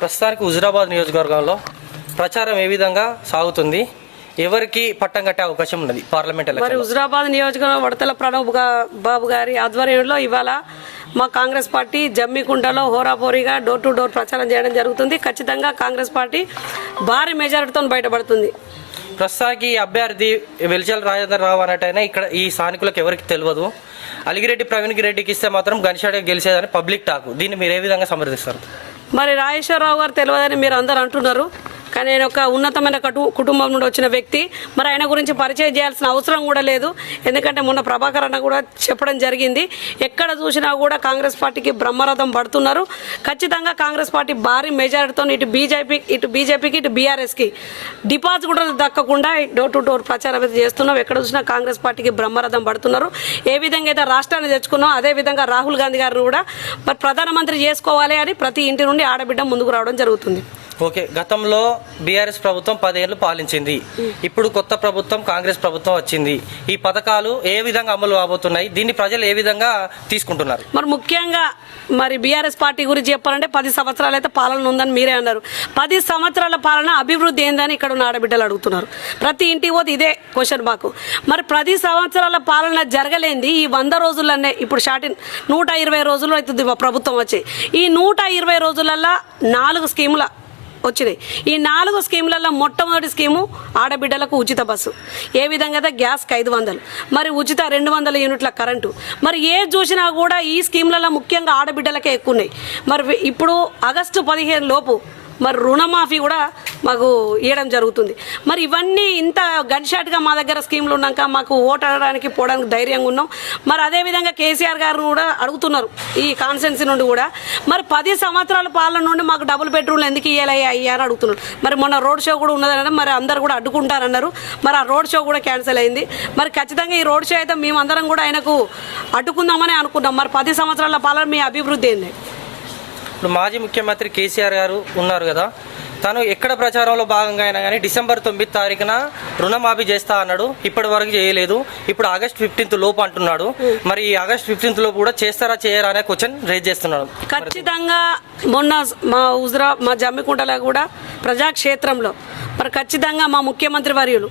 ప్రస్తుతానికి హుజురాబాద్ నియోజకవర్గంలో ప్రచారం ఏ విధంగా సాగుతుంది, ఎవరికి పట్టం కట్టే అవకాశం ఉన్నది పార్లమెంట్ మరి ఎలక్షన్? హుజురాబాద్ నియోజకవర్గం వడతల ప్రణబ్ బాబు గారి ఆధ్వర్యంలో ఇవాళ మా కాంగ్రెస్ పార్టీ జమ్మికుంటలో హోరాహోరీగా డోర్ టు డోర్ ప్రచారం చేయడం జరుగుతుంది. ఖచ్చితంగా కాంగ్రెస్ పార్టీ భారీ మెజారిటీతో బయటపడుతుంది. ప్రస్తుతానికి అభ్యర్థి వెలిచల రాజేందర్ రావు అన్నట్టయినా ఇక్కడ ఈ స్థానికులకు ఎవరికి తెలియదు. అలిగిరెడ్డి ప్రవీణ్ రెడ్డికి ఇస్తే మాత్రం గనిషాడే గెలిచేదని పబ్లిక్ టాక్. దీన్ని మీరు ఏ విధంగా సమర్థిస్తారు? మరి రాజేశ్వరరావు గారు తెలియదని మీరు అందరూ అంటున్నారు, కానీ ఆయన ఒక ఉన్నతమైన కుటుంబం నుండి వచ్చిన వ్యక్తి. మరి ఆయన గురించి పరిచయం చేయాల్సిన అవసరం కూడా లేదు. ఎందుకంటే మొన్న ప్రభాకర్ అన్న కూడా చెప్పడం జరిగింది, ఎక్కడ చూసినా కూడా కాంగ్రెస్ పార్టీకి బ్రహ్మరథం పడుతున్నారు. ఖచ్చితంగా కాంగ్రెస్ పార్టీ భారీ మెజారిటీతో ఇటు బీజేపీకి ఇటు బీఆర్ఎస్కి డిపాజిట్ కూడా దక్కకుండా డోర్ టు డోర్ ప్రచారం అయితే చేస్తున్నాం. ఎక్కడ చూసినా కాంగ్రెస్ పార్టీకి బ్రహ్మరథం పడుతున్నారు. ఏ విధంగా అయితే రాష్ట్రాన్ని తెచ్చుకున్నాం, అదే విధంగా రాహుల్ గాంధీ గారిని కూడా మరి ప్రధానమంత్రి చేసుకోవాలి అని ప్రతి ఇంటి నుండి ఆడబిడ్డ ముందుకు రావడం జరుగుతుంది. ఓకే, గతంలో బీఆర్ఎస్ ప్రభుత్వం 10 ఏళ్ళు పాలించింది. ఇప్పుడు కొత్త ప్రభుత్వం కాంగ్రెస్ ప్రభుత్వం వచ్చింది. ఈ పథకాలు ఏ విధంగా అమలు కాబోతున్నాయి, దీన్ని ప్రజలు ఏ విధంగా తీసుకుంటున్నారు? మరి ముఖ్యంగా మరి బీఆర్ఎస్ పార్టీ గురించి చెప్పాలంటే 10 సంవత్సరాలు అయితే పాలన ఉందని మీరే అన్నారు. 10 సంవత్సరాల పాలన అభివృద్ధి ఏందని ఇక్కడ ఉన్న ఆడబిడ్డలు అడుగుతున్నారు. ప్రతి ఇంటికి పోతే ఇదే క్వశ్చన్ మాకు. మరి 10 సంవత్సరాల పాలన జరగలేంది ఈ 100 రోజులనే ఇప్పుడు స్టార్టింగ్ 120 రోజులు అవుతుంది ప్రభుత్వం వచ్చి. ఈ 120 రోజులల్లో 4 స్కీముల వచ్చినాయి. ఈ 4 స్కీములలో మొట్టమొదటి స్కీము ఆడబిడ్డలకు ఉచిత బస్సు. ఏ విధంగా అయితే గ్యాస్కి 500, మరి ఉచిత 200 యూనిట్ల కరెంటు. మరి ఏ చూసినా కూడా ఈ స్కీములలో ముఖ్యంగా ఆడబిడ్డలకే ఎక్కువ ఉన్నాయి. మరి ఇప్పుడు ఆగస్టు 15 లోపు మరి రుణమాఫీ కూడా మాకు ఇవ్వడం జరుగుతుంది. మరి ఇవన్నీ ఇంత గన్షాట్గా మా దగ్గర స్కీమ్లు ఉన్నాక మాకు ఓటు అడగడానికి పోవడానికి ధైర్యంగా ఉన్నాం. మరి అదేవిధంగా కేసీఆర్ గారు కూడా అడుగుతున్నారు ఈ కాన్స్టిట్యున్సీ నుండి కూడా, మరి 10 సంవత్సరాల పాలన నుండి మాకు డబుల్ బెడ్రూమ్లు ఎందుకు ఇవ్వాలి అని అడుగుతున్నారు. మరి మొన్న రోడ్ షో కూడా ఉన్నదన్నారు, మరి అందరు కూడా అడ్డుకుంటారన్నారు. మరి ఆ రోడ్ షో కూడా క్యాన్సిల్ అయింది. మరి ఖచ్చితంగా ఈ రోడ్ షో అయితే మేమందరం కూడా ఆయనకు అడ్డుకుందామని అనుకున్నాం. మరి 10 సంవత్సరాల పాలన మీ అభివృద్ధి ఏంది? ఇప్పుడు మాజీ ముఖ్యమంత్రి కేసీఆర్ గారు ఉన్నారు కదా, తను ఎక్కడ ప్రచారంలో భాగంగా అయినా కానీ డిసెంబర్ 9 తారీఖున రుణమాఫీ చేస్తా అన్నాడు. ఇప్పటి వరకు చేయలేదు. ఇప్పుడు ఆగస్ట్ 15 లోపు అంటున్నాడు. మరి ఈ ఆగస్ట్ 15 లోపు కూడా చేస్తారా చేయరా అనే క్వశ్చన్ రేజ్ చేస్తున్నాడు. ఖచ్చితంగా మొన్న మా జమ్మికుంటలో కూడా ప్రజాక్షేత్రంలో మరి ఖచ్చితంగా మా ముఖ్యమంత్రి వర్యులు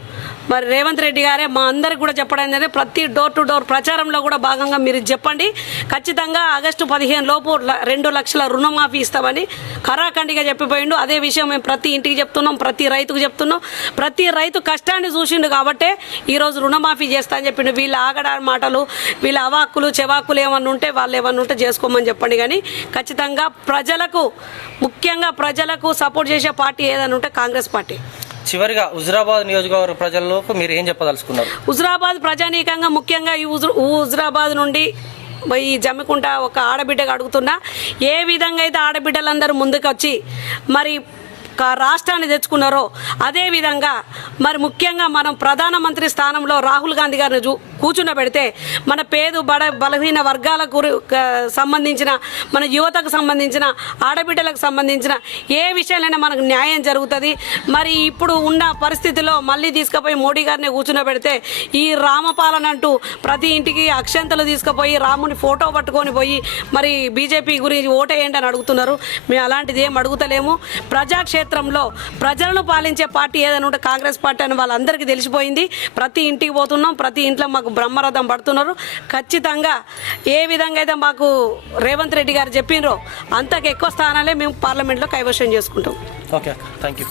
మరి రేవంత్ రెడ్డి గారే మా అందరికి కూడా చెప్పడం అనేది ప్రతి డోర్ టు డోర్ ప్రచారంలో కూడా భాగంగా మీరు చెప్పండి. ఖచ్చితంగా ఆగస్టు 15 లోపు 2 లక్షల రుణమాఫీ ఇస్తామని ఖరాఖండిగా చెప్పిపోయిండు. అదే విషయం మేము ప్రతి ఇంటికి చెప్తున్నాం, ప్రతి రైతుకు చెప్తున్నాం. ప్రతి రైతు కష్టాన్ని చూసిండు కాబట్టే ఈరోజు రుణమాఫీ చేస్తా అని చెప్పిండు. వీళ్ళ ఆగడా మాటలు, వీళ్ళ అవాక్కులు చెవాకులు ఏమన్నా ఉంటే వాళ్ళు ఏమన్నా ఉంటే చేసుకోమని చెప్పండి. కానీ ఖచ్చితంగా ప్రజలకు, ముఖ్యంగా ప్రజలకు సపోర్ట్ చేసే పార్టీ ఏదైనా ఉంటే కాంగ్రెస్ పార్టీ. చివరిగా హుజురాబాద్ నియోజకవర్గ ప్రజలకు మీరు ఏం చెప్పదలుచుకున్నారు? హుజురాబాద్ ప్రజానీకంగా ముఖ్యంగా ఈ హుజురాబాద్ నుండి ఈ జమ్మికుంట ఒక ఆడబిడ్డగా అడుగుతున్నా, ఏ విధంగా అయితే ఆడబిడ్డలందరూ ముందుకు వచ్చి మరి రాష్ట్రాన్ని తెచ్చుకున్నారో అదేవిధంగా మరి ముఖ్యంగా మనం ప్రధానమంత్రి స్థానంలో రాహుల్ గాంధీ గారిని కూర్చుండబెడితే మన బలహీన వర్గాలకు సంబంధించిన, మన యువతకు సంబంధించిన, ఆడబిడ్డలకు సంబంధించిన ఏ విషయాలైనా మనకు న్యాయం జరుగుతుంది. మరి ఇప్పుడు ఉన్న పరిస్థితిలో మళ్ళీ తీసుకుపోయి మోడీ గారిని కూర్చుండబెడితే ఈ రామపాలన అంటూ ప్రతి ఇంటికి అక్షంతలు తీసుకుపోయి రాముని ఫోటో పట్టుకొని పోయి మరి బీజేపీ గురించి ఓటేయండి అని అడుగుతున్నారు. మేము అలాంటిది ఏం అడుగుతలేము. ప్రజాక్షేత్రంలో ప్రజలను పాలించే పార్టీ ఏదైనా ఉంటే కాంగ్రెస్ పార్టీ అని వాళ్ళందరికీ తెలిసిపోయింది. ప్రతి ఇంటికి పోతున్నాం, ప్రతి ఇంట్లో మాకు బ్రహ్మరథం పడుతున్నారు. ఖచ్చితంగా ఏ విధంగా అయితే మాకు రేవంత్ రెడ్డి గారు చెప్పినరో అంతకు ఎక్కువ స్థానాలే మేము పార్లమెంట్లో కైవసం చేసుకుంటాం. Okay, thank you.